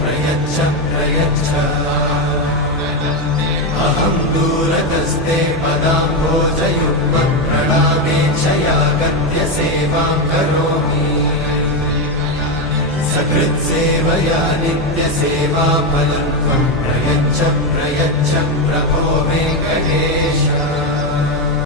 प्रयच्छ प्रयच्छ अहं दूरतस्ते पदाम्भोजयुग्मप्रणामेच्छया गत्य सेवां करोमि सकृत्सेवया नित्यसेवा फलं त्वं प्रयच्छ प्रयच्छ प्रभो वेङ्कटेश